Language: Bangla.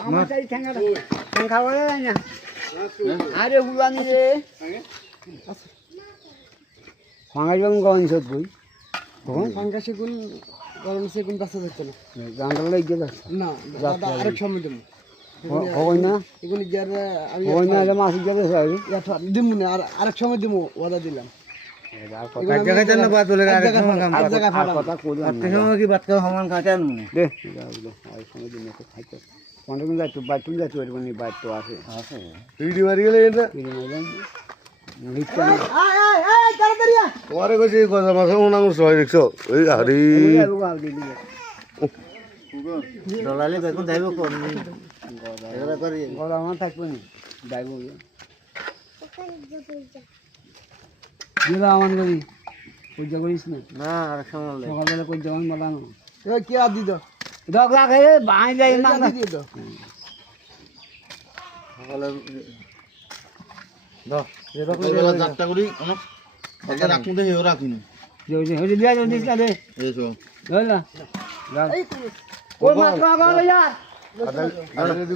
আমার চাই ঠ্যাঙ্গা খাওয়া যায় না আরে হুলানি রে ফাঙ্গাই যেমন গরম সব বই তখন ফাঙ্গা সেগুন গরম সেগুন বাচ্চা যাচ্ছে না গাঙ্গালে গেলে না আরেক সময় দেবো হয় না এগুলি হয় না এটা মাছ গেলে দিব না আরেক সময় দিব ওদা দিলাম সমান খাইতে দে খাইতে কোনদিন যাইতো বাইতুন যাইতো মানে বাইতো আছে আছে ভিডিও মারি গেলে এটা তোমারে কইছি কথা মাছ ওনাং সয় দেখছো ওই আরে ডলালে বেগুন দাইব কোন এগুলা করি গলা মা থাকবে নি দাইব দিলা আমান করি পূজা করিস না না আর সকালবেলা কই জমান বলানো এ কি আর দিদ দগ লাগে বাই যাই না না দিদ সকালে দ এ রকম যাত্রা করি অনেক আগে রাখুন দে হেও রাখুন যে যে দিয়া দিস না দে এসো হলা এই কোন মাত্র আগো ইয়া